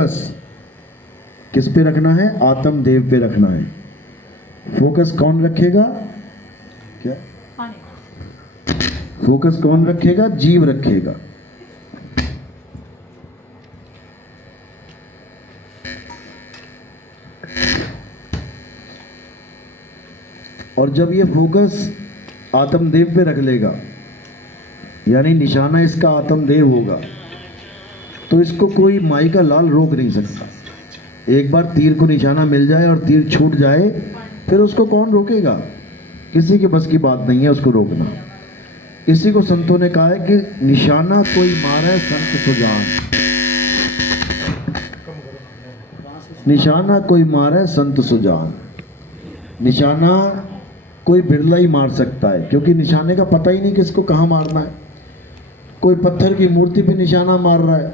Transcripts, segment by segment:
बस किस पे रखना है? आत्म देव पे रखना है। फोकस कौन रखेगा? क्या फोकस कौन रखेगा? जीव रखेगा। और जब ये फोकस आत्मदेव पे रख लेगा, यानी निशाना इसका आत्मदेव होगा, तो इसको कोई माई का लाल रोक नहीं सकता। एक बार तीर को निशाना मिल जाए और तीर छूट जाए, फिर उसको कौन रोकेगा? किसी के बस की बात नहीं है उसको रोकना। इसी को संतों ने कहा है कि निशाना कोई मारे संत सुजान, निशाना कोई मारे संत सुजान। निशाना कोई बिरला ही मार सकता है, क्योंकि निशाने का पता ही नहीं किसको कहाँ मारना है। कोई पत्थर की मूर्ति पे निशाना मार रहा है,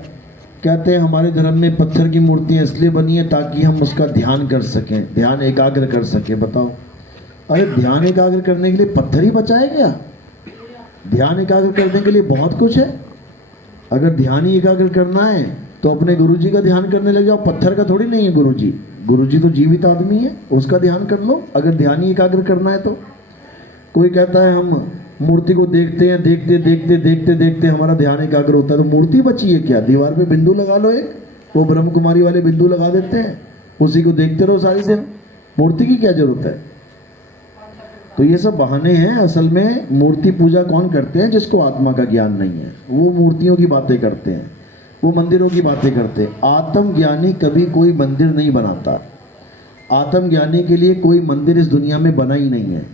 कहते हैं हमारे धर्म में पत्थर की मूर्तियाँ इसलिए बनी है ताकि हम उसका ध्यान कर सकें, ध्यान एकाग्र कर सकें। बताओ, अरे ध्यान एकाग्र करने के लिए पत्थर ही बचा है क्या? ध्यान एकाग्र करने के लिए बहुत कुछ है। अगर ध्यान ही एकाग्र करना है तो अपने गुरुजी का ध्यान करने लग जाओ। पत्थर का थोड़ी नहीं है गुरुजी, गुरुजी तो जीवित आदमी है, उसका ध्यान कर लो अगर ध्यान ही एकाग्र करना है तो। कोई कहता है हम मूर्ति को देखते हैं, देखते देखते देखते देखते हमारा ध्यान एकाग्र होता है, तो मूर्ति बची है क्या? दीवार पे बिंदु लगा लो, एक वो ब्रह्म कुमारी वाले बिंदु लगा देते हैं, उसी को देखते रहो सारी दिन। मूर्ति की क्या जरूरत है? तो ये सब बहाने हैं। असल में मूर्ति पूजा कौन करते हैं? जिसको आत्मा का ज्ञान नहीं है, वो मूर्तियों की बातें करते हैं, वो मंदिरों की बातें करते हैं। आत्मज्ञानी कभी कोई मंदिर नहीं बनाता। आत्मज्ञानी के लिए कोई मंदिर इस दुनिया में बना ही नहीं है।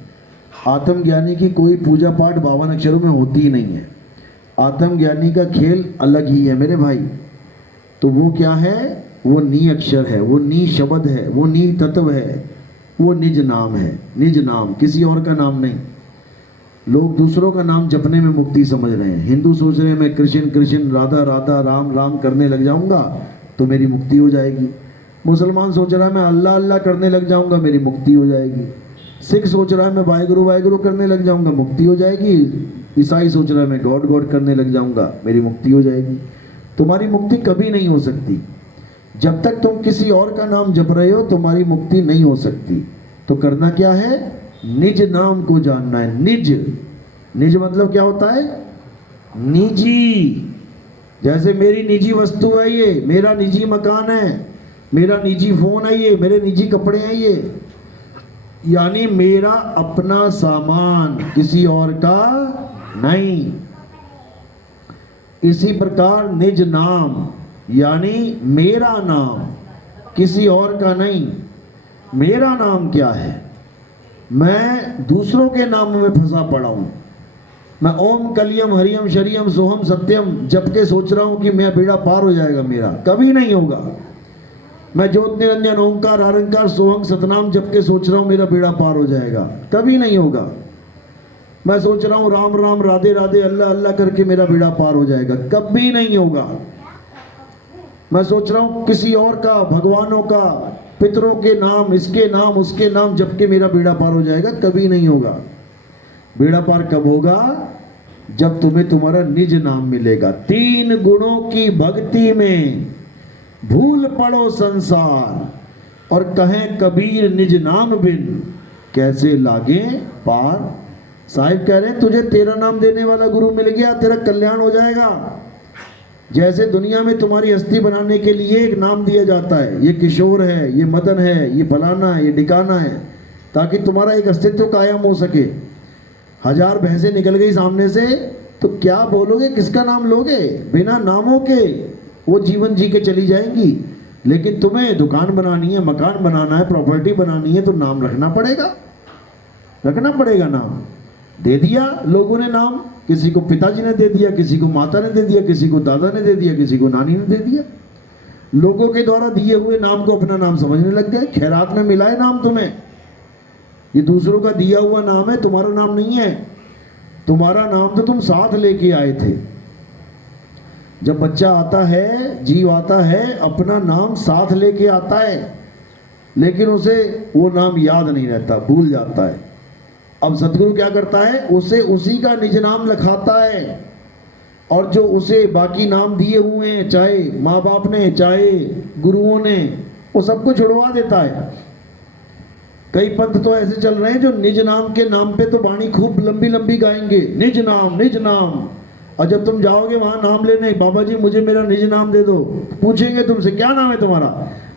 आत्मज्ञानी की कोई पूजा पाठ 52 अक्षरों में होती ही नहीं है। आत्मज्ञानी का खेल अलग ही है मेरे भाई। तो वो क्या है? वो नी अक्षर है, वो नी शब्द है, वो नी तत्व है, वो निज नाम है। निज नाम, किसी और का नाम नहीं। लोग दूसरों का नाम जपने में मुक्ति समझ रहे हैं। हिंदू सोच रहे हैं मैं कृष्ण कृष्ण, राधा राधा, राम राम करने लग जाऊंगा तो मेरी मुक्ति हो जाएगी। मुसलमान सोच रहा है मैं अल्लाह अल्लाह करने लग जाऊंगा, मेरी मुक्ति हो जाएगी। सिख सोच रहा है मैं वाहिगुरु करने लग जाऊंगा, मुक्ति हो जाएगी। ईसाई सोच रहा है मैं गॉड गॉड करने लग जाऊंगा, मेरी मुक्ति हो जाएगी। तुम्हारी मुक्ति कभी नहीं हो सकती। जब तक तुम किसी और का नाम जप रहे हो तुम्हारी मुक्ति नहीं हो सकती। तो करना क्या है? निज नाम को जानना है। निज, निज मतलब क्या होता है? निजी। जैसे मेरी निजी वस्तु है ये, मेरा निजी मकान है, मेरा निजी फोन है ये, मेरे निजी कपड़े हैं ये, यानी मेरा अपना सामान, किसी और का नहीं। इसी प्रकार निज नाम यानी मेरा नाम, किसी और का नहीं। मेरा नाम क्या है? मैं दूसरों के नाम में फंसा पड़ा हूं। मैं ओम कलियम हरियम शरियम सोहम सत्यम जब के सोच रहा हूं कि मैं बेड़ा पार हो जाएगा, मेरा कभी नहीं होगा। मैं ज्योत निरंजन ओंकार अरंकार सोहम सतनाम जब के सोच रहा हूं मेरा बेड़ा पार हो जाएगा, कभी नहीं होगा। मैं सोच रहा हूं राम राम राधे राधे अल्लाह अल्लाह करके मेरा बेड़ा पार हो जाएगा, कभी नहीं होगा। मैं सोच रहा हूं किसी और का, भगवानों का, पितरों के नाम, इसके नाम उसके नाम जब के मेरा बेड़ा पार हो जाएगा, कभी नहीं होगा। बेड़ा पार कब होगा? जब तुम्हें तुम्हारा निज नाम मिलेगा। 3 गुणों की भक्ति में भूल पड़ो संसार और कहें कबीर निज नाम बिन कैसे लागे पार। साहिब कह रहे हैं तुझे तेरा नाम देने वाला गुरु मिल गया, तेरा कल्याण हो जाएगा। जैसे दुनिया में तुम्हारी हस्ती बनाने के लिए एक नाम दिया जाता है, ये किशोर है, ये मदन है, ये फलाना है, ये ढिकाना है, ताकि तुम्हारा एक अस्तित्व कायम हो सके। 1000 भैंसें निकल गई सामने से तो क्या बोलोगे, किसका नाम लोगे? बिना नामों के वो जीवन जी के चली जाएंगी। लेकिन तुम्हें दुकान बनानी है, मकान बनाना है, प्रॉपर्टी बनानी है, तो नाम रखना पड़ेगा, रखना पड़ेगा। नाम दे दिया लोगों ने, नाम किसी को पिताजी ने दे दिया, किसी को माता ने दे दिया, किसी को दादा ने दे दिया, किसी को नानी ने दे दिया। लोगों के द्वारा दिए हुए नाम को अपना नाम समझने लग गए। खैरात में मिला है नाम तुम्हें, ये दूसरों का दिया हुआ नाम है, तुम्हारा नाम नहीं है। तुम्हारा नाम तो तुम साथ लेके आए थे। जब बच्चा आता है, जीव आता है, अपना नाम साथ लेके आता है, लेकिन उसे वो नाम याद नहीं रहता, भूल जाता है। अब सतगुरु क्या करता है? उसे उसी का निज नाम लिखाता है और जो उसे बाकी नाम दिए हुए हैं, चाहे माँ बाप ने चाहे गुरुओं ने, वो सबको छुड़वा देता है। कई पंथ तो ऐसे चल रहे हैं जो निज नाम के नाम पे तो वाणी खूब लंबी लंबी गाएंगे, निज नाम निज नाम। और जब तुम जाओगे वहां नाम लेने, बाबा जी मुझे मेरा निज नाम दे दो, पूछेंगे तुमसे क्या नाम है तुम्हारा?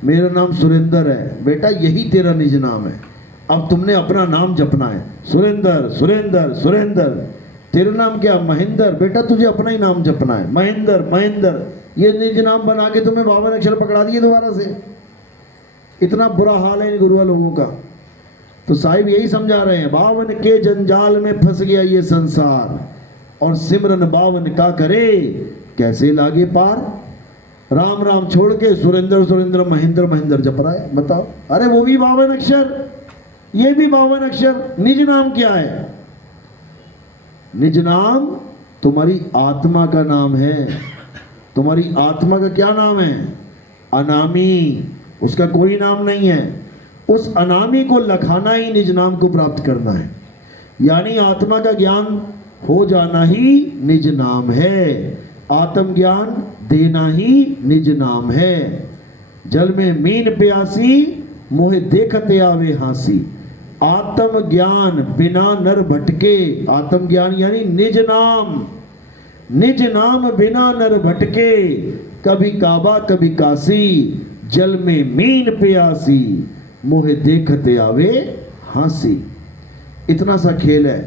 मेरा नाम सुरेंद्र है। बेटा यही तेरा निज नाम है, अब तुमने अपना नाम जपना है, सुरेंद्र सुरेंद्र सुरेंद्र। तेरा नाम क्या? महेंद्र। बेटा तुझे अपना ही नाम जपना है, महेंद्र महेंद्र। ये निज नाम बना के तुम्हें 52 अक्षर पकड़ा दिए दोबारा से। इतना बुरा हाल है इन गुरुआ लोगों का। तो साहिब यही समझा रहे हैं, 52 के जंजाल में फंस गया ये संसार, और सिमरन 52 का करे कैसे लागे पार। राम राम छोड़ के सुरेंद्र सुरेंद्र महेंद्र महेंद्र जप रहा है। बताओ, अरे वो भी 52 अक्षर, ये भी 52 अक्षर। निज नाम क्या है? निज नाम तुम्हारी आत्मा का नाम है। तुम्हारी आत्मा का क्या नाम है? अनामी। उसका कोई नाम नहीं है। उस अनामी को लखाना ही निज नाम को प्राप्त करना है। यानी आत्मा का ज्ञान हो जाना ही निज नाम है। आत्म ज्ञान देना ही निज नाम है। जल में मीन प्यासी मोहे देखते आवे हासी। आत्म ज्ञान बिना नर भटके। आत्म ज्ञान यानी निज नाम। निज नाम बिना नर भटके, कभी काबा कभी काशी। जल में मीन प्यासी मोहे देखते आवे हासी। इतना सा खेल है,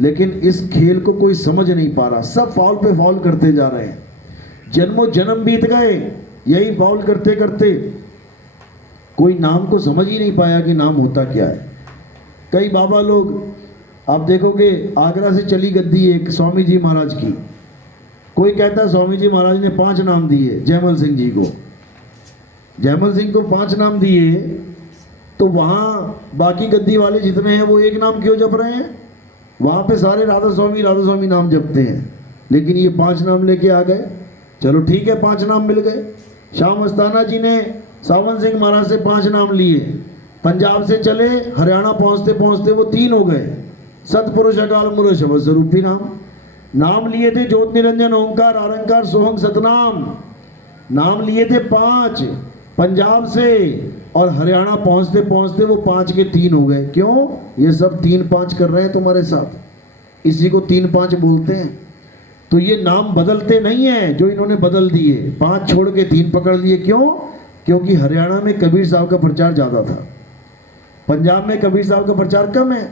लेकिन इस खेल को कोई समझ नहीं पा रहा। सब फाउल पे फाउल करते जा रहे हैं। जन्मों जन्म बीत गए यही फाउल करते करते। कोई नाम को समझ ही नहीं पाया कि नाम होता क्या है। कई बाबा लोग आप देखोगे, आगरा से चली गद्दी एक स्वामी जी महाराज की। कोई कहता है स्वामी जी महाराज ने 5 नाम दिए जयमल सिंह जी को। जयमल सिंह को 5 नाम दिए, तो वहाँ बाकी गद्दी वाले जितने हैं वो एक नाम क्यों जप रहे हैं? वहाँ पे सारे राधा स्वामी नाम जपते हैं, लेकिन ये 5 नाम लेके आ गए। चलो ठीक है, 5 नाम मिल गए। श्याम अस्थाना जी ने सावन सिंह महाराज से 5 नाम लिए। पंजाब से चले, हरियाणा पहुँचते पहुँचते वो 3 हो गए। सतपुरुष अकाल मूर्त शब्द स्वरूपी नाम लिए थे ज्योत निरंजन ओंकार आरंकार सोहंग सतनाम। नाम लिए थे 5 पंजाब से, और हरियाणा पहुंचते पहुंचते वो 5 के 3 हो गए। क्यों? ये सब 3-5 कर रहे हैं तुम्हारे साथ, इसी को 3-5 बोलते हैं। तो ये नाम बदलते नहीं है जो इन्होंने बदल दिए, 5 छोड़ के 3 पकड़ लिए। क्यों? क्योंकि हरियाणा में कबीर साहब का प्रचार ज़्यादा था, पंजाब में कबीर साहब का प्रचार कम है।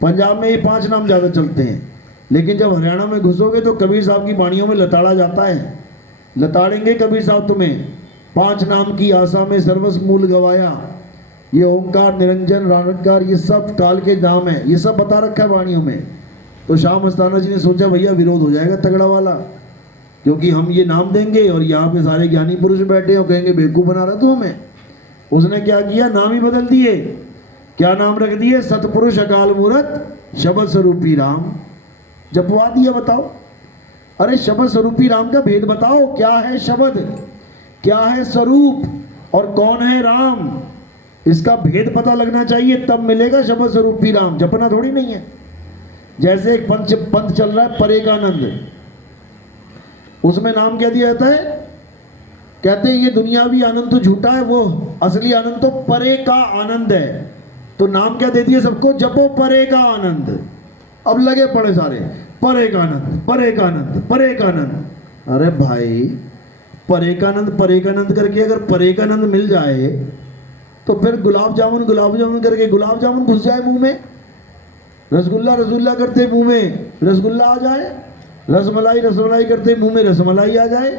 पंजाब में ये 5 नाम ज़्यादा चलते हैं, लेकिन जब हरियाणा में घुसोगे तो कबीर साहब की वाणियों में लताड़ा जाता है। लताड़ेंगे कबीर साहब तुम्हें। 5 नाम की आशा में सर्वस्व मूल गवाया। ये ओंकार निरंजन रानकार ये सब काल के नाम है, ये सब बता रखा है वाणियों में। तो श्याम अस्थाना जी ने सोचा भैया विरोध हो जाएगा तगड़ा वाला, क्योंकि हम ये नाम देंगे और यहाँ पे सारे ज्ञानी पुरुष बैठे हो, कहेंगे बेवकूफ़ बना रहा तू हमें। उसने क्या किया? नाम ही बदल दिए। क्या नाम रख दिए? सतपुरुष अकाल मूर्त शब्द स्वरूपी राम। जपवा दिया। बताओ, अरे शब्द स्वरूपी राम का भेद बताओ। क्या है शब्द, क्या है स्वरूप, और कौन है राम? इसका भेद पता लगना चाहिए, तब मिलेगा शब्द स्वरूपी राम। जपना थोड़ी नहीं है। जैसे एक पंथ चल रहा है परेकानंद, उसमें नाम क्या दिया जाता है? कहते हैं ये दुनियावी आनंद तो झूठा है, वो असली आनंद तो परे का आनंद है। तो नाम क्या दे दिया सबको? जपो परे का आनंद। अब लगे पड़े सारे परे का आनंद, परे का आनंद, परे का आनंद। अरे भाई, परेकानंद करके अगर परेकानंद मिल जाए तो फिर गुलाब जामुन करके गुलाब जामुन घुस जाए मुंह में, रसगुल्ला करते मुंह में रसगुल्ला आ जाए, रसमलाई करते मुंह में रसमलाई आ जाए।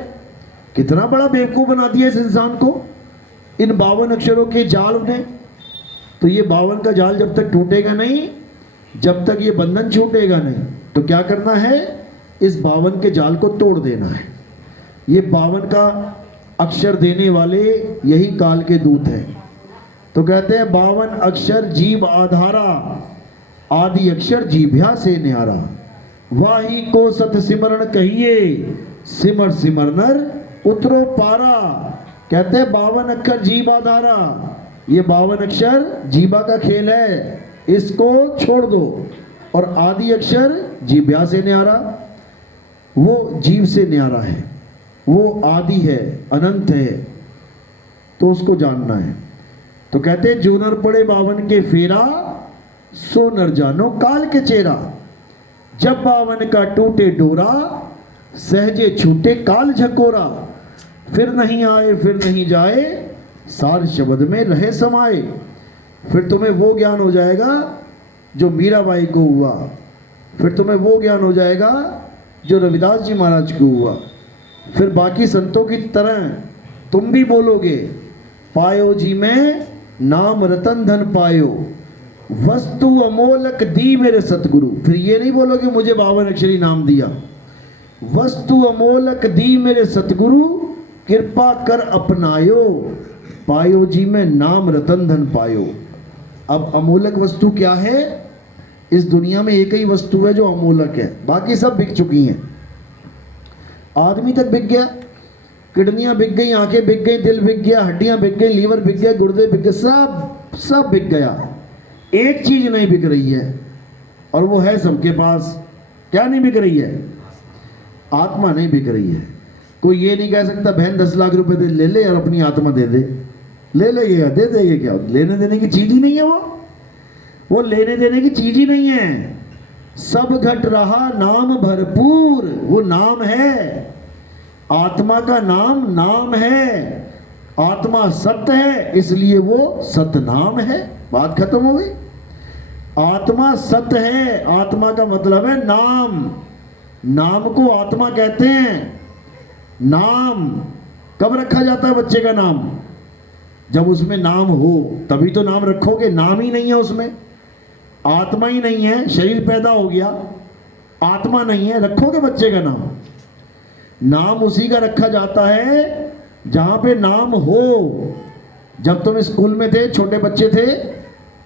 कितना बड़ा बेवकूफ़ बना दिया इस इंसान को इन 52 अक्षरों के जाल ने। तो ये 52 का जाल जब तक टूटेगा नहीं, जब तक ये बंधन छूटेगा नहीं, तो क्या करना है? इस 52 के जाल को तोड़ देना है। ये 52 का अक्षर देने वाले यही काल के दूत हैं। तो कहते हैं 52 अक्षर जीव आधारा, आदि अक्षर जीभ्या से न्यारा। वाही को सत सिमरण कहिए, सिमर सिमर नर उतरो पारा। कहते हैं 52 अक्षर जीव आधारा, ये 52 अक्षर जीवा का खेल है, इसको छोड़ दो। और आदि अक्षर जीभ्या से न्यारा। वो जीव से न्यारा है, वो आदि है, अनंत है, तो उसको जानना है। तो कहते जो नर पड़े बावन के फेरा, सो नर जानो काल के चेहरा। जब बावन का टूटे डोरा, सहजे छूटे काल झकोरा। फिर नहीं आए फिर नहीं जाए, सार शब्द में रहे समाए। फिर तुम्हें वो ज्ञान हो जाएगा जो मीराबाई को हुआ, फिर तुम्हें वो ज्ञान हो जाएगा जो रविदास जी महाराज को हुआ। फिर बाकी संतों की तरह तुम भी बोलोगे, पायो जी में नाम रतन धन पायो, वस्तु अमोलक दी मेरे सतगुरु। फिर ये नहीं बोलोगे मुझे 52 अक्षरी नाम दिया, वस्तु अमोलक दी मेरे सतगुरु, कृपा कर अपनायो, पायो जी में नाम रतन धन पायो। अब अमोलक वस्तु क्या है? इस दुनिया में एक ही वस्तु है जो अमोलक है, बाकी सब बिक चुकी हैं। आदमी तक बिक गया, किडनियां बिक गई, आंखें बिक गई, दिल बिक गया, हड्डियां बिक गई, लीवर बिक गया, गुर्दे बिक गए, सब बिक गया। एक चीज नहीं बिक रही है, और वो है सबके पास। क्या नहीं बिक रही है? आत्मा नहीं बिक रही है। कोई ये नहीं कह सकता बहन 10 लाख रुपए दे, ले ले और अपनी आत्मा दे दे, ले ले ये दे दे। ये क्या लेने देने की चीज ही नहीं है, वो लेने देने की चीज ही नहीं है। सब घट रहा नाम भरपूर, वो नाम है। आत्मा का नाम नाम है, आत्मा सत्य है, इसलिए वो सतनाम है। बात खत्म हो गई। आत्मा सत्य है, आत्मा का मतलब है नाम। नाम को आत्मा कहते हैं। नाम कब रखा जाता है बच्चे का नाम? जब उसमें नाम हो तभी तो नाम रखोगे। नाम ही नहीं है उसमें, आत्मा ही नहीं है, शरीर पैदा हो गया, आत्मा नहीं है, रखोगे बच्चे का नाम? नाम उसी का रखा जाता है जहां पे नाम हो। जब तुम स्कूल में थे, छोटे बच्चे थे,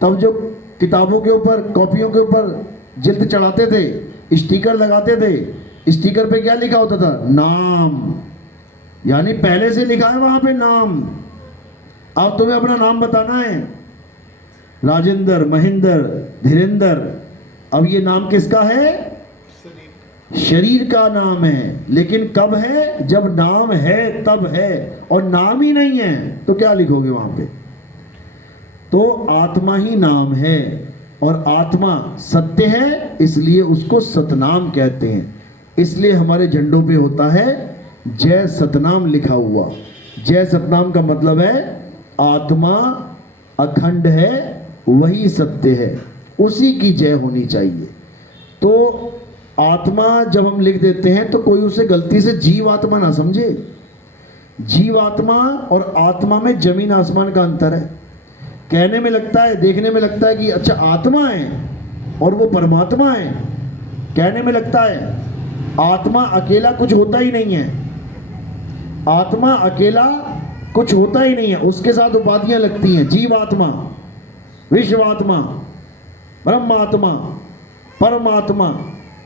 तब जो किताबों के ऊपर, कॉपियों के ऊपर जिल्द चढ़ाते थे, स्टिकर लगाते थे, स्टिकर पे क्या लिखा होता था? नाम। यानी पहले से लिखा है वहां पे नाम। अब तुम्हें अपना नाम बताना है, राजेंद्र, महेंद्र, धीरेंद्र। अब ये नाम किसका है? शरीर का नाम है। लेकिन कब है? जब नाम है तब है, और नाम ही नहीं है तो क्या लिखोगे वहां पे? तो आत्मा ही नाम है, और आत्मा सत्य है, इसलिए उसको सतनाम कहते हैं। इसलिए हमारे झंडों पे होता है जय सतनाम लिखा हुआ। जय सतनाम का मतलब है आत्मा अखंड है, वही सत्य है, उसी की जय होनी चाहिए। तो आत्मा जब हम लिख देते हैं तो कोई उसे गलती से जीव आत्मा ना समझे। जीव आत्मा और आत्मा में जमीन आसमान का अंतर है। कहने में लगता है, देखने में लगता है कि अच्छा आत्मा है और वो परमात्मा है। कहने में लगता है आत्मा अकेला कुछ होता ही नहीं है, आत्मा अकेला कुछ होता ही नहीं है, उसके साथ उपाधियां लगती हैं। जीवात्मा, विश्वात्मा, ब्रह्मात्मा, परमात्मा,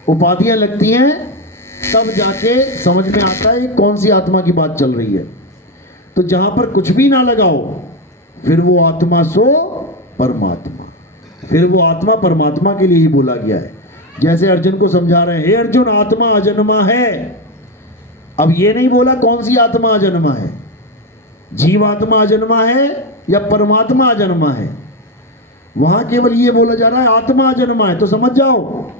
उपाधियां लगती हैं, तब जाके समझ में आता है कौन सी आत्मा की बात चल रही है। तो जहां पर कुछ भी ना लगाओ, फिर वो आत्मा सो परमात्मा, फिर वो आत्मा परमात्मा के लिए ही बोला गया है। जैसे अर्जुन को समझा रहे हैं, हे अर्जुन आत्मा अजन्मा है। अब ये नहीं बोला कौन सी आत्मा अजन्मा है, जीवात्मा अजन्मा है या परमात्मा अजन्मा है। वहां केवल ये बोला जा रहा है आत्मा अजन्मा है। तो समझ जाओ,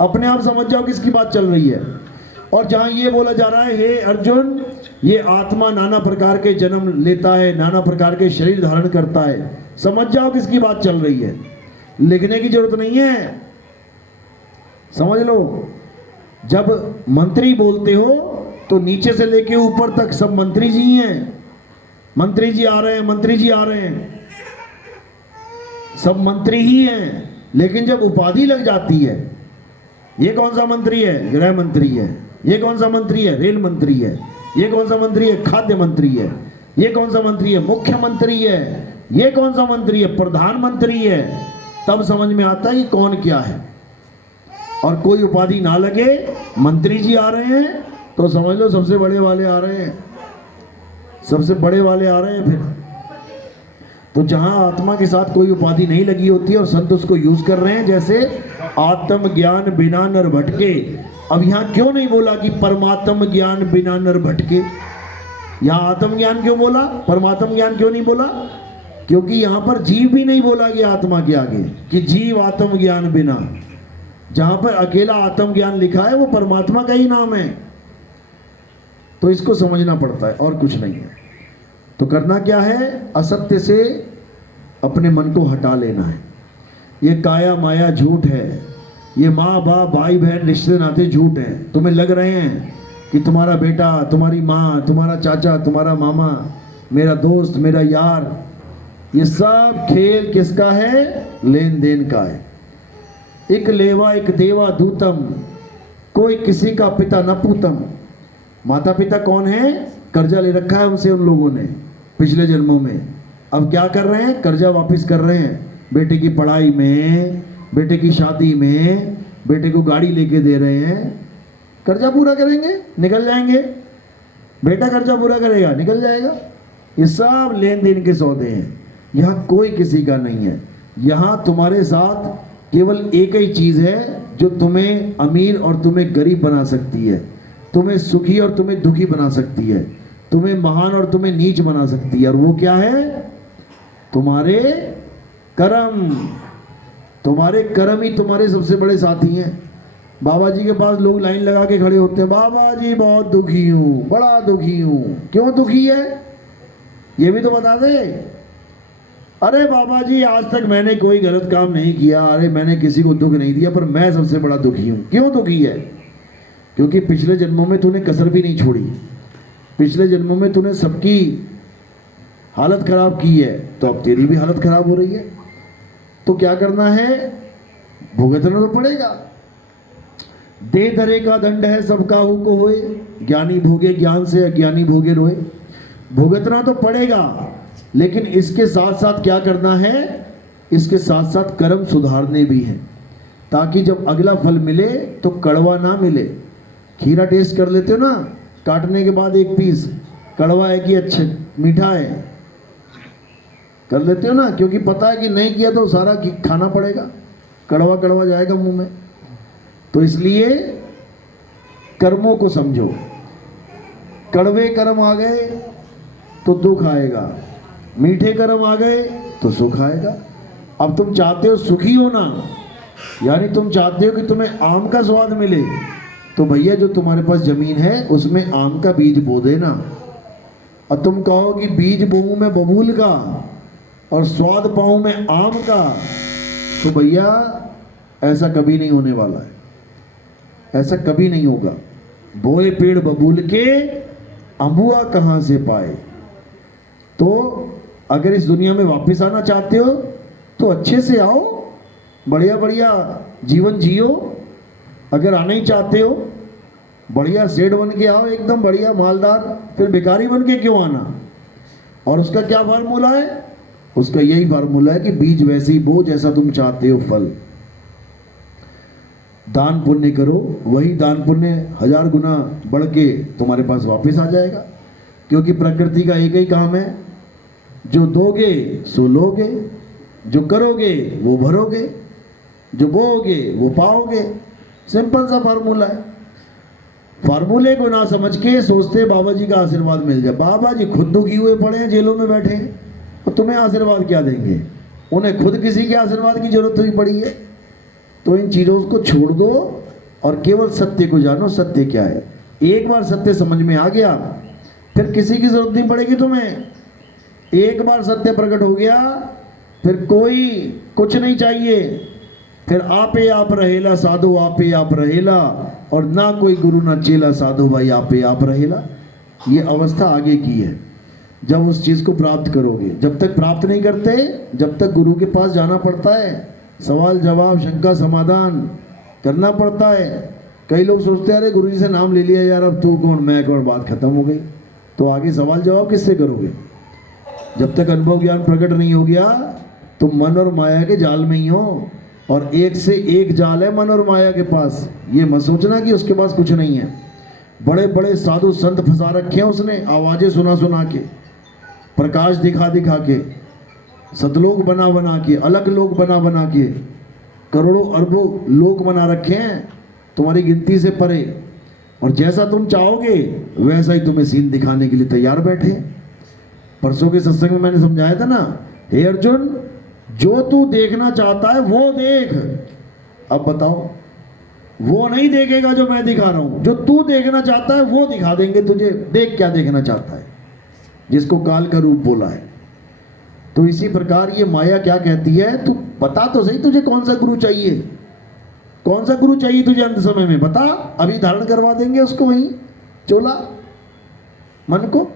अपने आप समझ जाओ किसकी बात चल रही है। और जहां ये बोला जा रहा है हे अर्जुन, ये आत्मा नाना प्रकार के जन्म लेता है, नाना प्रकार के शरीर धारण करता है, समझ जाओ किसकी बात चल रही है। लिखने की जरूरत नहीं है, समझ लो। जब मंत्री बोलते हो तो नीचे से लेके ऊपर तक सब मंत्री जी हैं। मंत्री जी आ रहे हैं, मंत्री जी आ रहे हैं, सब मंत्री ही हैं। लेकिन जब उपाधि लग जाती है, ये कौन सा मंत्री है? गृह मंत्री है। ये कौन सा मंत्री है? रेल मंत्री है। ये कौन सा मंत्री है? खाद्य मंत्री है। ये कौन सा मंत्री है? मुख्यमंत्री है। ये कौन सा मंत्री है? प्रधानमंत्री है। तब समझ में आता है कि कौन क्या है। और कोई उपाधि ना लगे, मंत्री जी आ रहे हैं तो समझ लो सबसे बड़े वाले आ रहे हैं, सबसे बड़े वाले आ रहे हैं। फिर तो जहां आत्मा के साथ कोई उपाधि नहीं लगी होती है और संत उसको यूज कर रहे हैं, जैसे आत्म ज्ञान बिना नर भटके, अब यहाँ क्यों नहीं बोला कि परमात्म ज्ञान बिना नर भटके? यहाँ आत्मज्ञान क्यों बोला, परमात्म ज्ञान क्यों नहीं बोला? क्योंकि यहाँ पर जीव भी नहीं बोला गया आत्मा के आगे कि जीव आत्म ज्ञान बिना। जहाँ पर अकेला आत्म ज्ञान लिखा है वो परमात्मा का ही नाम है। तो इसको समझना पड़ता है और कुछ नहीं है। तो करना क्या है, असत्य से अपने मन को हटा लेना है। ये काया माया झूठ है, ये माँ बाप भाई बहन रिश्ते नाते झूठ हैं। तुम्हें लग रहे हैं कि तुम्हारा बेटा, तुम्हारी माँ, तुम्हारा चाचा, तुम्हारा मामा, मेरा दोस्त, मेरा यार, ये सब खेल किसका है? लेन देन का है। एक लेवा एक देवा दूतम, कोई किसी का पिता न पूतम। माता पिता कौन है? कर्जा ले रखा है उनसे उन लोगों ने पिछले जन्मों में। अब क्या कर रहे हैं? कर्जा वापस कर रहे हैं। बेटे की पढ़ाई में, बेटे की शादी में, बेटे को गाड़ी लेके दे रहे हैं। कर्जा पूरा करेंगे, निकल जाएंगे। बेटा कर्जा पूरा करेगा, निकल जाएगा। ये सब लेन देन के सौदे हैं। यहाँ कोई किसी का नहीं है। यहाँ तुम्हारे साथ केवल एक ही चीज़ है जो तुम्हें अमीर और तुम्हें गरीब बना सकती है, तुम्हें सुखी और तुम्हें दुखी बना सकती है, तुम्हें महान और तुम्हें नीच बना सकती है। और वो क्या है? तुम्हारे कर्म। तुम्हारे कर्म ही तुम्हारे सबसे बड़े साथी हैं। बाबा जी के पास लोग लाइन लगा के खड़े होते हैं, बाबा जी बहुत दुखी हूँ, बड़ा दुखी हूँ। क्यों दुखी है ये भी तो बता दे। अरे बाबा जी आज तक मैंने कोई गलत काम नहीं किया, अरे मैंने किसी को दुख नहीं दिया, पर मैं सबसे बड़ा दुखी हूँ। क्यों दुखी है? क्योंकि पिछले जन्मों में तूने कसर भी नहीं छोड़ी, पिछले जन्मों में तूने सबकी हालत खराब की है, तो अब तेरी भी हालत खराब हो रही है। तो क्या करना है? भुगतना तो पड़ेगा। दे धरे का दंड है सब काहू को होए, ज्ञानी भोगे ज्ञान से अज्ञानी भोगे रोए। भुगतना तो पड़ेगा, लेकिन इसके साथ साथ क्या करना है? इसके साथ साथ कर्म सुधारने भी हैं, ताकि जब अगला फल मिले तो कड़वा ना मिले। खीरा टेस्ट कर लेते हो ना, काटने के बाद एक पीस कड़वा है कि अच्छा मीठा है, कर लेते हो ना, क्योंकि पता है कि नहीं किया तो सारा खाना पड़ेगा, कड़वा कड़वा जाएगा मुंह में। तो इसलिए कर्मों को समझो। कड़वे कर्म आ गए तो दुख आएगा, मीठे कर्म आ गए तो सुख आएगा। अब तुम चाहते हो सुखी होना, यानी तुम चाहते हो कि तुम्हें आम का स्वाद मिले, तो भैया जो तुम्हारे पास जमीन है उसमें आम का बीज बो देना। और तुम कहो कि बीज बोऊं मैं बबूल का और स्वाद पाऊं मैं आम का, तो भैया ऐसा कभी नहीं होने वाला है, ऐसा कभी नहीं होगा। बोए पेड़ बबूल के अम्बुआ कहाँ से पाए। तो अगर इस दुनिया में वापस आना चाहते हो तो अच्छे से आओ, बढ़िया बढ़िया जीवन जियो। अगर आना ही चाहते हो बढ़िया सेठ बन के आओ, एकदम बढ़िया मालदार, फिर भिखारी बन के क्यों आना। और उसका क्या फार्मूला है? उसका यही फार्मूला है कि बीज वैसे ही बो जैसा तुम चाहते हो फल। दान पुण्य करो, वही दान पुण्य 1000 गुना बढ़ के तुम्हारे पास वापस आ जाएगा। क्योंकि प्रकृति का एक ही काम है, जो दोगे सो लोगे, जो करोगे वो भरोगे, जो बोओगे वो पाओगे। सिंपल सा फार्मूला है। फार्मूले को ना समझ के सोचते बाबा जी का आशीर्वाद मिल जाए। बाबा जी खुद दुखी हुए पड़े हैं, जेलों में बैठे हैं, तो तुम्हें आशीर्वाद क्या देंगे? उन्हें खुद किसी के आशीर्वाद की जरूरत हुई पड़ी है। तो इन चीज़ों को छोड़ दो और केवल सत्य को जानो। सत्य क्या है? एक बार सत्य समझ में आ गया फिर किसी की जरूरत नहीं पड़ेगी तुम्हें। एक बार सत्य प्रकट हो गया फिर कोई कुछ नहीं चाहिए। फिर आपे आप रहेला साधु आपे आप रहेला, और ना कोई गुरु ना चेला, साधु भाई आपे आप रहेला। ये अवस्था आगे की है जब उस चीज़ को प्राप्त करोगे। जब तक प्राप्त नहीं करते, जब तक गुरु के पास जाना पड़ता है, सवाल जवाब शंका समाधान करना पड़ता है। कई लोग सोचते हैं अरे गुरु जी से नाम ले लिया यार, अब तू कौन मैं कौन, बात खत्म हो गई। तो आगे सवाल जवाब किससे करोगे? जब तक अनुभव ज्ञान प्रकट नहीं हो गया तुम मन और माया के जाल में ही हो। और एक से एक जाल है मन और माया के पास। ये मत सोचना कि उसके पास कुछ नहीं है। बड़े बड़े साधु संत फंसा रखे हैं उसने, आवाज़ें सुना सुना के, प्रकाश दिखा दिखा के, सतलोक बना बना के, अलग लोग बना बना के, करोड़ों अरबों लोग बना रखे हैं। तुम्हारी गिनती से परे, और जैसा तुम चाहोगे वैसा ही तुम्हें सीन दिखाने के लिए तैयार बैठे। परसों के सत्संग में मैंने समझाया था ना, हे अर्जुन, जो तू देखना चाहता है वो देख। अब बताओ, वो नहीं देखेगा जो मैं दिखा रहा हूं, जो तू देखना चाहता है वो दिखा देंगे तुझे। देख क्या देखना चाहता है, जिसको काल का रूप बोला है। तो इसी प्रकार ये माया क्या कहती है, तू बता तो सही तुझे कौन सा गुरु चाहिए, कौन सा गुरु चाहिए तुझे अंत समय में, बता। अभी धारण करवा देंगे उसको वहीं चोला, मन को।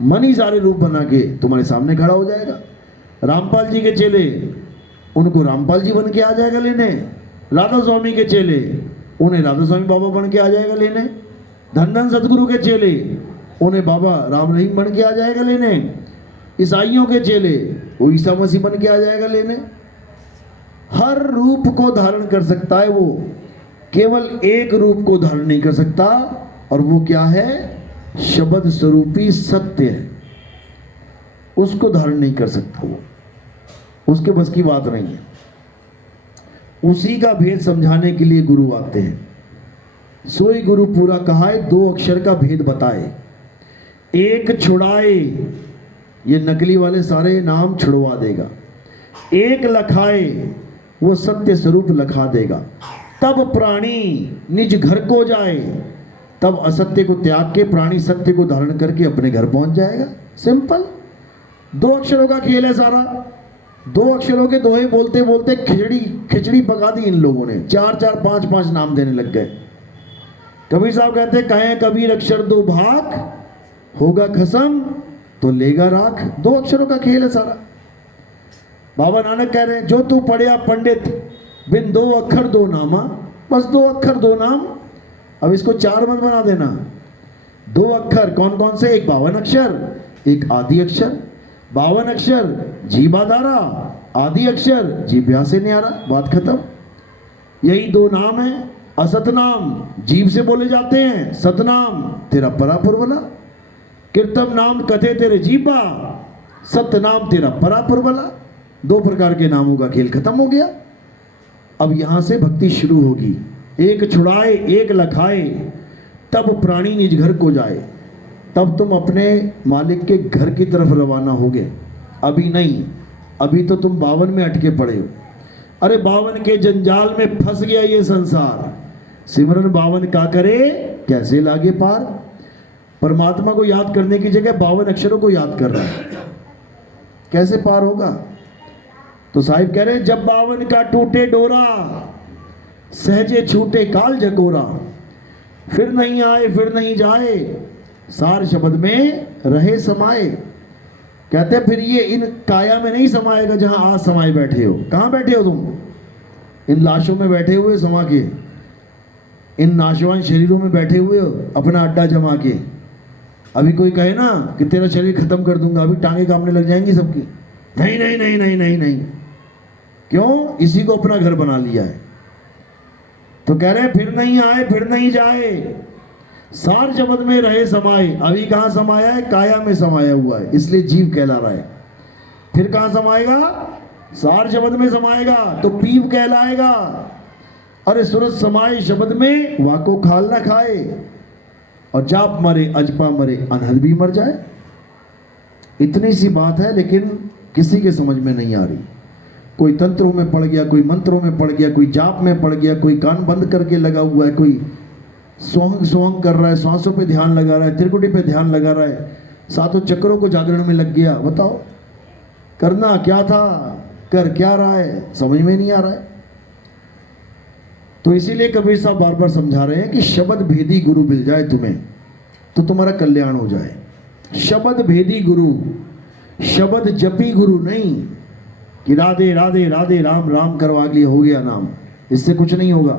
मन ही सारे रूप बना के तुम्हारे सामने खड़ा हो जाएगा। रामपाल जी के चेले, उनको रामपाल जी बन के आ जाएगा लेने। राधा स्वामी के चेले, उन्हें राधा स्वामी बाबा बन के आ जाएगा लेने। धन धन सतगुरु के चेले, उन्हें बाबा राम रहीम बन के आ जाएगा लेने। ईसाइयों के चेले, वो ईसा मसीह बन के आ जाएगा लेने। हर रूप को धारण कर सकता है वो, केवल एक रूप को धारण नहीं कर सकता, और वो क्या है, शब्द स्वरूपी सत्य है। उसको धारण नहीं कर सकता वो, उसके बस की बात नहीं है। उसी का भेद समझाने के लिए गुरु आते हैं। सोई गुरु पूरा कहाए, दो अक्षर का भेद बताए, एक छुड़ाए, ये नकली वाले सारे नाम छुड़वा देगा। एक लखाए, वो सत्य स्वरूप लखा देगा। तब प्राणी निज घर को जाए, तब असत्य को त्याग के प्राणी सत्य को धारण करके अपने घर पहुंच जाएगा। सिंपल, दो अक्षरों का खेल है सारा। दो अक्षरों के दोहे बोलते बोलते खिचड़ी पका दी इन लोगों ने। 4-4, 5-5 नाम देने लग गए। कबीर साहब कहते कहें कबीर अक्षर दो भाग, होगा खसम तो लेगा राख। दो अक्षरों का खेल है सारा। बाबा नानक कह रहे हैं, जो तू पढ़िया पंडित बिन दो अक्षर दो नामा, बस दो अक्षर दो नाम। अब इसको 4 मत बना देना। 2 अक्षर कौन कौन से, एक 52 अक्षर, एक आदि अक्षर। 52 अक्षर जीवाधारा, आदि अक्षर जीव्या से न्यारा, बात खत्म। यही 2 नाम है। असतनाम जीव से बोले जाते हैं, सतनाम तेरा परापुर वाला। कीर्तम नाम कथे तेरे जीवा, सत्य नाम तेरा परापुर वाला। 2 प्रकार के नामों का खेल खत्म हो गया। अब यहां से भक्ति शुरू होगी। एक छुड़ाए, एक लखाए, तब प्राणी निज घर को जाए। तब तुम अपने मालिक के घर की तरफ रवाना होगे। अभी नहीं, अभी तो तुम 52 में अटके पड़े हो। अरे 52 के जंजाल में फंस गया ये संसार। सिमरन 52 का करे, कैसे लागे पार। परमात्मा को याद करने की जगह 52 अक्षरों को याद कर रहा है, कैसे पार होगा। तो साहिब कह रहे, जब 52 का टूटे डोरा, सहजे छूटे काल जकोरा। फिर नहीं आए फिर नहीं जाए, सार शब्द में रहे समाये। कहते फिर ये इन काया में नहीं समाएगा जहां आज समाये बैठे हो। कहां बैठे हो तुम, इन लाशों में बैठे हुए समा के, इन नाशवान शरीरों में बैठे हुए हो अपना अड्डा जमा के। अभी कोई कहे ना कि तेरा शरीर खत्म कर दूंगा, अभी टांगे कांपने लग जाएंगी सबकी। नहीं नहीं नहीं नहीं नहीं नहीं, क्यों, इसी को अपना घर बना लिया है। तो कह रहे फिर नहीं आए फिर नहीं जाए, सार जगत में रहे समाये। अभी कहां समाया है, काया में समाया हुआ है, इसलिए जीव कहला रहा है। फिर कहां समाएगा, सार शब्द में समाएगा तो पीव कहलाएगा। अरे सूरज समाये शब्द में, वाको खाल ना खाए। और जाप मरे अजपा मरे, अनहद भी मर जाए। इतनी सी बात है, लेकिन किसी के समझ में नहीं आ रही। कोई तंत्रों में पड़ गया, कोई मंत्रों में पड़ गया, कोई जाप में पड़ गया, कोई कान बंद करके लगा हुआ है, कोई सोहंग कर रहा है, सांसों पे ध्यान लगा रहा है, त्रिकुटी पे ध्यान लगा रहा है, 7 चक्रों को जागरण में लग गया। बताओ करना क्या था, कर क्या रहा है, समझ में नहीं आ रहा है। तो इसीलिए कबीर साहब बार बार समझा रहे हैं कि शब्द भेदी गुरु मिल जाए तुम्हें तो तुम्हारा कल्याण हो जाए। शब्द भेदी गुरु, शब्द जपी गुरु नहीं कि राधे राधे राधे राम राम करवा लिया हो गया नाम, इससे कुछ नहीं होगा।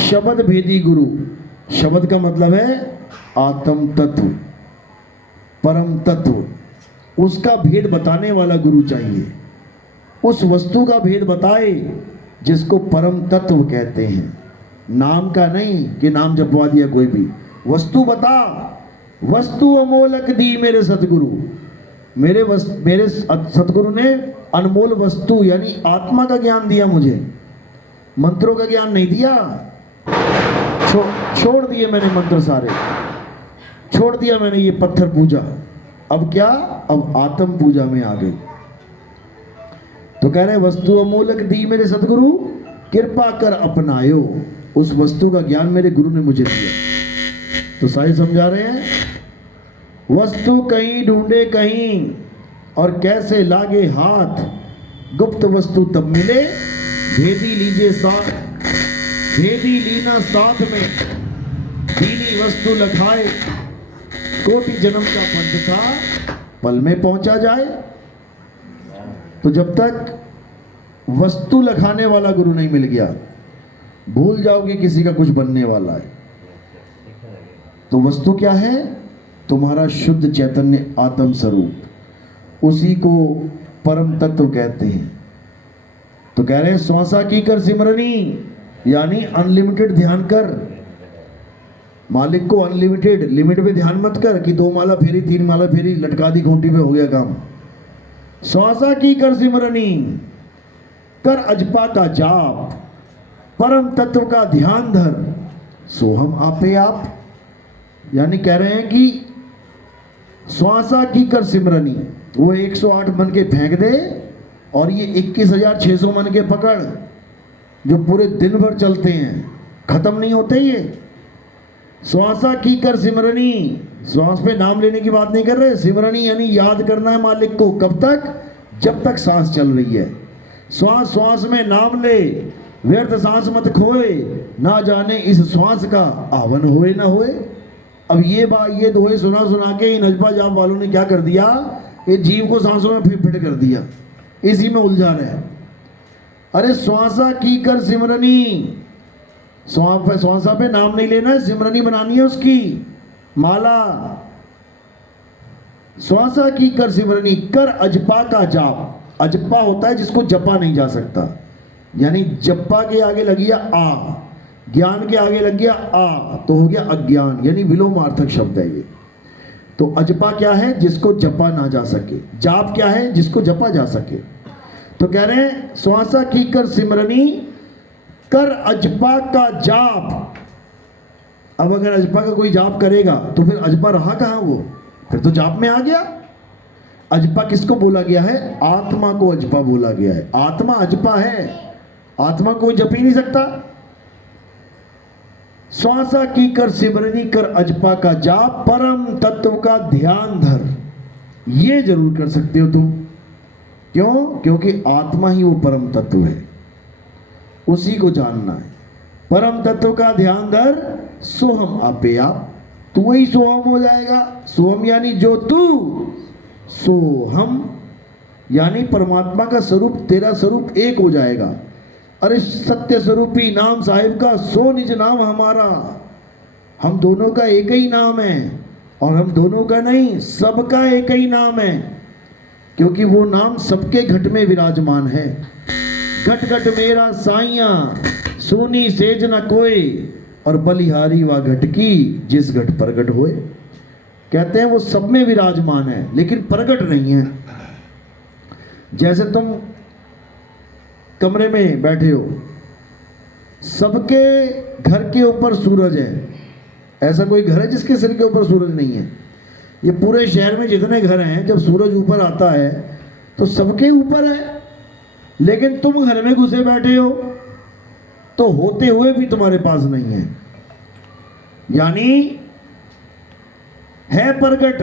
शब्द भेदी गुरु, शब्द का मतलब है आत्म तत्व, परम तत्व, उसका भेद बताने वाला गुरु चाहिए। उस वस्तु का भेद बताए जिसको परम तत्व कहते हैं, नाम का नहीं कि नाम जपवा दिया कोई भी। वस्तु बता, वस्तु अमोलक दी मेरे सतगुरु। मेरे सतगुरु ने अनमोल वस्तु यानी आत्मा का ज्ञान दिया मुझे, मंत्रों का ज्ञान नहीं दिया। छोड़ दिए मैंने मंत्र सारे, छोड़ दिया मैंने ये पत्थर पूजा। अब क्या, अब आत्म पूजा में आ गई। तो कह रहे वस्तु अमूलक दी मेरे सदगुरु, कृपा कर अपनायो। उस वस्तु का ज्ञान मेरे गुरु ने मुझे दिया। तो साईं समझा रहे हैं, वस्तु कहीं ढूंढे कहीं और कैसे लागे हाथ, गुप्त वस्तु तब मिले भेदी लीजिए साथ, भेदी लीना साथ में, दीनी वस्तु लखाए, कोटि जन्म का पंथ था पल में पहुंचा जाए। तो जब तक वस्तु लखाने वाला गुरु नहीं मिल गया, भूल जाओगे किसी का कुछ बनने वाला है। तो वस्तु क्या है, तुम्हारा शुद्ध चैतन्य आत्म स्वरूप, उसी को परम तत्व कहते हैं। तो कह रहे हैं श्वासा की कर सिमरनी, यानी अनलिमिटेड ध्यान कर। मालिक को अनलिमिटेड, लिमिट पे ध्यान मत कर कि 2 माला फेरी 3 माला फेरी लटका दी खूंटी पे हो गया काम। श्वासा की कर सिमरनी, कर अजपा का जाप, परम तत्व का ध्यान धर, सो हम आपे आप। यानी कह रहे हैं कि श्वासा की कर सिमरनी, वो 108 मन के फेंक दे और ये 21,600 मन के पकड़, जो पूरे दिन भर चलते हैं, खत्म नहीं होते ये। श्वासा की कर सिमरनी, श्वास पे नाम लेने की बात नहीं कर रहे, सिमरनी यानी याद करना है मालिक को। कब तक, जब तक सांस चल रही है। श्वास श्वास में नाम ले, व्यर्थ सांस मत खोए, ना जाने इस श्वास का आवन होए ना होए। अब ये दोहे सुना सुना के इन अजपा जाप वालों ने क्या कर दिया, ये जीव को सांसों में फिट कर दिया, इसी में उलझा रहे हैं। अरे श्वासा की कर सिमरनी, श्वासा पे नाम नहीं लेना है, सिमरनी बनानी है उसकी माला। श्वासा की कर सिमरनी, कर अजपा का जाप। अजपा होता है जिसको जपा नहीं जा सकता, यानी जप्पा के आगे लग गया आ, ज्ञान के आगे लग गया आ, तो हो गया अज्ञान, यानी विलोमार्थक शब्द है ये। तो अजपा क्या है, जिसको जपा ना जा सके। जाप क्या है, जिसको जपा जा सके। तो कह रहे हैं श्वासा की कर सिमरनी, कर अजपा का जाप। अब अगर अजपा का कोई जाप करेगा तो फिर अजपा रहा कहां वो, फिर तो जाप में आ गया। अजपा किसको बोला गया है, आत्मा को अजपा बोला गया है। आत्मा अजपा है, आत्मा कोई जप ही नहीं सकता। श्वासा की कर सिमरनी, कर अजपा का जाप, परम तत्व का ध्यान धर। ये जरूर कर सकते हो तुम। क्यों, क्योंकि आत्मा ही वो परम तत्व है, उसी को जानना है। परम तत्व का ध्यान धर, सोहम आपे आप। तू वही सोहम हो जाएगा। सोहम यानी जो तू, सोहम यानी परमात्मा का स्वरूप, तेरा स्वरूप एक हो जाएगा। अरे सत्य स्वरूपी नाम साहिब का, सो निज नाम हमारा। हम दोनों का एक ही नाम है, और हम दोनों का नहीं, सबका एक ही नाम है, क्योंकि वो नाम सबके घट में विराजमान है। घट घट मेरा साइया, सोनी सेज न कोई, और बलिहारी वा घट की, जिस घट प्रगट होए। कहते हैं वो सब में विराजमान है, लेकिन प्रगट नहीं है। जैसे तुम कमरे में बैठे हो, सबके घर के ऊपर सूरज है, ऐसा कोई घर है जिसके सिर के ऊपर सूरज नहीं है? ये पूरे शहर में जितने घर हैं, जब सूरज ऊपर आता है तो सबके ऊपर है, लेकिन तुम घर में घुसे बैठे हो तो होते हुए भी तुम्हारे पास नहीं है। यानी है प्रगट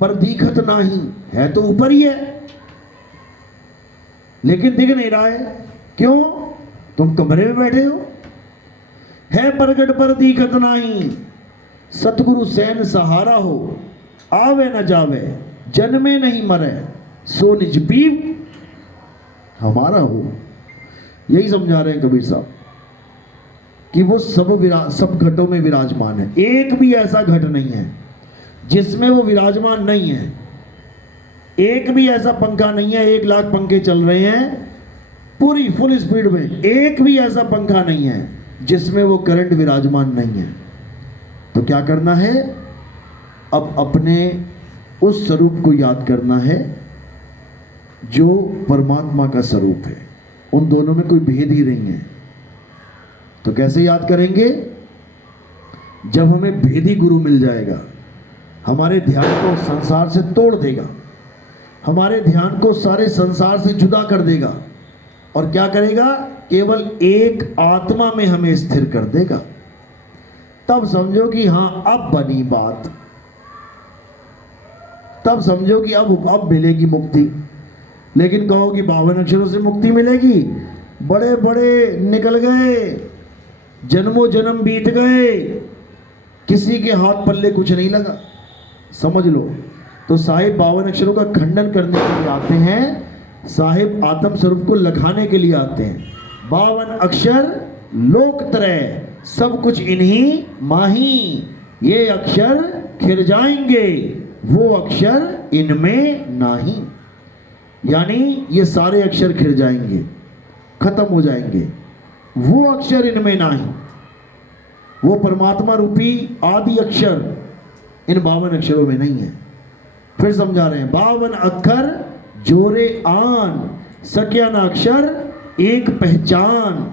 पर दिखत नहीं, है तो ऊपर ही है लेकिन दिख नहीं रहा है। क्यों? तुम कमरे में बैठे हो। है प्रगट पर दिखत नहीं, सतगुरु सैन सहारा हो, आवे न जावे, जन्मे नहीं मरे, सो निज पीव हमारा हो। यही समझा रहे हैं कबीर साहब कि वो सब घटों में विराजमान है। एक भी ऐसा घट नहीं है जिसमें वो विराजमान नहीं है। एक भी ऐसा पंखा नहीं है, 1 लाख पंखे चल रहे हैं पूरी फुल स्पीड में, एक भी ऐसा पंखा नहीं है जिसमें वो करंट विराजमान नहीं है। तो क्या करना है? अब अपने उस स्वरूप को याद करना है जो परमात्मा का स्वरूप है। उन दोनों में कोई भेद ही नहीं है। तो कैसे याद करेंगे? जब हमें भेदी गुरु मिल जाएगा, हमारे ध्यान को संसार से तोड़ देगा, हमारे ध्यान को सारे संसार से जुदा कर देगा, और क्या करेगा? केवल एक आत्मा में हमें स्थिर कर देगा। तब समझो कि हाँ अब बनी बात, तब समझो कि अब मिलेगी मुक्ति। लेकिन कहो कि 52 अक्षरों से मुक्ति मिलेगी, बड़े बड़े निकल गए, जन्मों जन्म बीत गए, किसी के हाथ पल्ले कुछ नहीं लगा, समझ लो। तो साहिब 52 अक्षरों का खंडन करने के लिए आते हैं, साहिब आत्म स्वरूप को लखाने के लिए आते हैं। 52 अक्षर लोकत्रय, सब कुछ इन्हीं माही, ये अक्षर खिर जाएंगे, वो अक्षर इनमें नाही। यानी ये सारे अक्षर खिर जाएंगे, खत्म हो जाएंगे, वो अक्षर इनमें नाही। वो परमात्मा रूपी आदि अक्षर इन 52 अक्षरों में नहीं है। फिर समझा रहे हैं, 52 अक्षर जोरे आन, सक्या न अक्षर एक पहचान।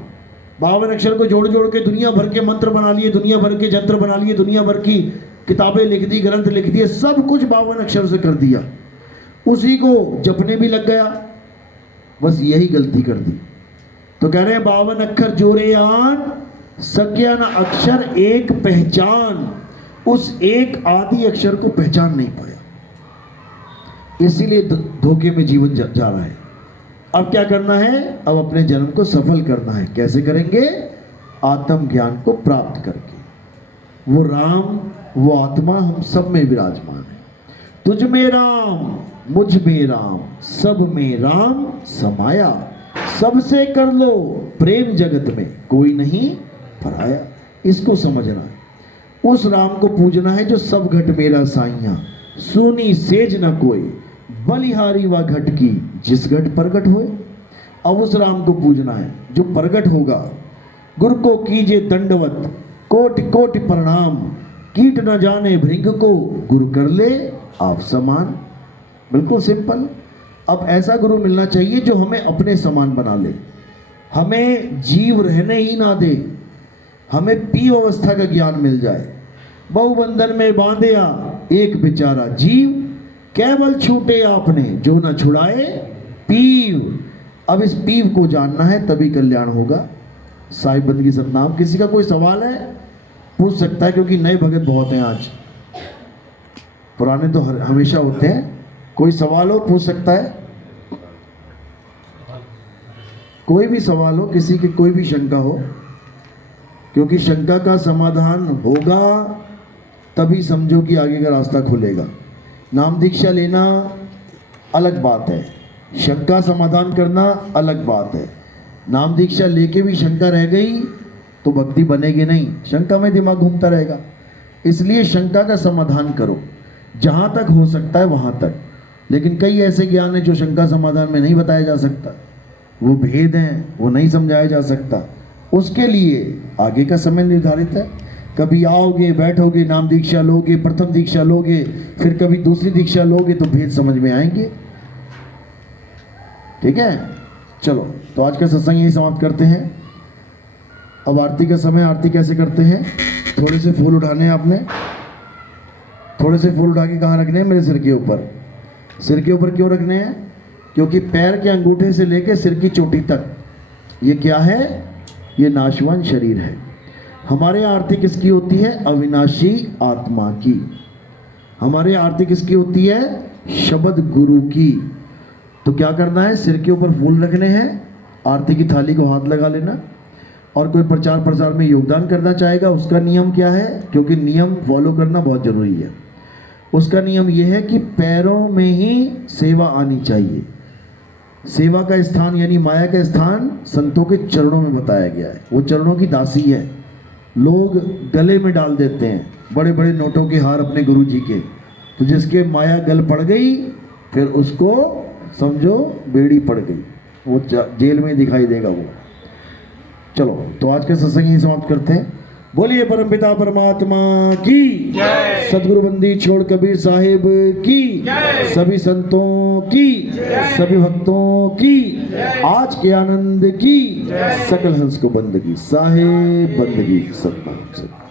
52 अक्षर को जोड़ जोड़ के दुनिया भर के मंत्र बना लिए, दुनिया भर के जंत्र बना लिए, दुनिया भर की किताबें लिख दी, ग्रंथ लिख दिए, सब कुछ 52 अक्षर से कर दिया। उसी को जपने भी लग गया, बस यही गलती कर दी। तो कह रहे हैं 52 अक्षर जोरे आन, सक्या न अक्षर एक पहचान। उस एक आदि अक्षर को पहचान नहीं पाया, इसीलिए धोखे में जीवन जा रहा है। अब क्या करना है? अब अपने जन्म को सफल करना है। कैसे करेंगे? आत्म ज्ञान को प्राप्त करके। वो राम, वो आत्मा हम सब में विराजमान है। तुझ में राम, मुझ में राम, सब में राम समाया, सबसे कर लो प्रेम, जगत में कोई नहीं पराया। इसको समझना है। उस राम को पूजना है जो सब घट मेरा साइया, सुनी सेज न कोई, बलिहारी व घट की जिस घट प्रगट होए। अब उस राम को पूजना है जो प्रगट होगा। गुरु को कीजिए दंडवत, कोटि कोटि प्रणाम, कीट न जाने भृंग को, गुरु कर ले आप समान। बिल्कुल सिंपल। अब ऐसा गुरु मिलना चाहिए जो हमें अपने समान बना ले, हमें जीव रहने ही ना दे, हमें पीव अवस्था का ज्ञान मिल जाए। बहुबंधन में बांधया एक बेचारा जीव, केवल छूटे आपने जो न छुड़ाए पीव। अब इस पीव को जानना है, तभी कल्याण होगा। साहिब बंदगी सतनाम। किसी का कोई सवाल है पूछ सकता है, क्योंकि नए भगत बहुत हैं आज, पुराने तो हमेशा होते हैं। कोई सवाल हो पूछ सकता है, कोई भी सवाल हो, किसी की कोई भी शंका हो, क्योंकि शंका का समाधान होगा तभी समझो कि आगे का रास्ता खुलेगा। नाम दीक्षा लेना अलग बात है, शंका समाधान करना अलग बात है। नाम दीक्षा लेके भी शंका रह गई तो भक्ति बनेगी नहीं, शंका में दिमाग घूमता रहेगा। इसलिए शंका का समाधान करो, जहाँ तक हो सकता है वहाँ तक। लेकिन कई ऐसे ज्ञान है जो शंका समाधान में नहीं बताया जा सकता, वो भेद हैं, वो नहीं समझाया जा सकता। उसके लिए आगे का समय निर्धारित है। कभी आओगे, बैठोगे, नाम दीक्षा लोगे, प्रथम दीक्षा लोगे, फिर कभी दूसरी दीक्षा लोगे तो भेद समझ में आएंगे। ठीक है, चलो तो आज का सत्संग यही समाप्त करते हैं। अब आरती का समय। आरती कैसे करते हैं? थोड़े से फूल उठाने हैं आपने, थोड़े से फूल उठा के कहाँ रखने हैं? मेरे सिर के ऊपर। सिर के ऊपर क्यों रखने हैं? क्योंकि पैर के अंगूठे से लेकर सिर की चोटी तक ये क्या है? ये नाशवान शरीर है। हमारे यहाँ आरती किसकी होती है? अविनाशी आत्मा की। हमारे यहाँ आरती किसकी होती है? शब्द गुरु की। तो क्या करना है? सिर के ऊपर फूल रखने हैं, आरती की थाली को हाथ लगा लेना। और कोई प्रचार प्रसार में योगदान करना चाहेगा, उसका नियम क्या है? क्योंकि नियम फॉलो करना बहुत जरूरी है। उसका नियम यह है कि पैरों में ही सेवा आनी चाहिए। सेवा का स्थान यानी माया का स्थान संतों के चरणों में बताया गया है। वो चरणों की दासी है। लोग गले में डाल देते हैं बड़े बड़े नोटों के हार अपने गुरु जी के, तो जिसके माया गल पड़ गई फिर उसको समझो बेड़ी पड़ गई, वो जेल में दिखाई देगा वो। चलो तो आज का सत्संग यही समाप्त करते हैं। बोलिए परमपिता परमात्मा की जय। सदगुरु बंदी छोड़ कबीर साहिब की जय। सभी संतों की सभी भक्तों की आज के आनंद की सकल हंस को बंदगी साहेब बंदगी सतनाम।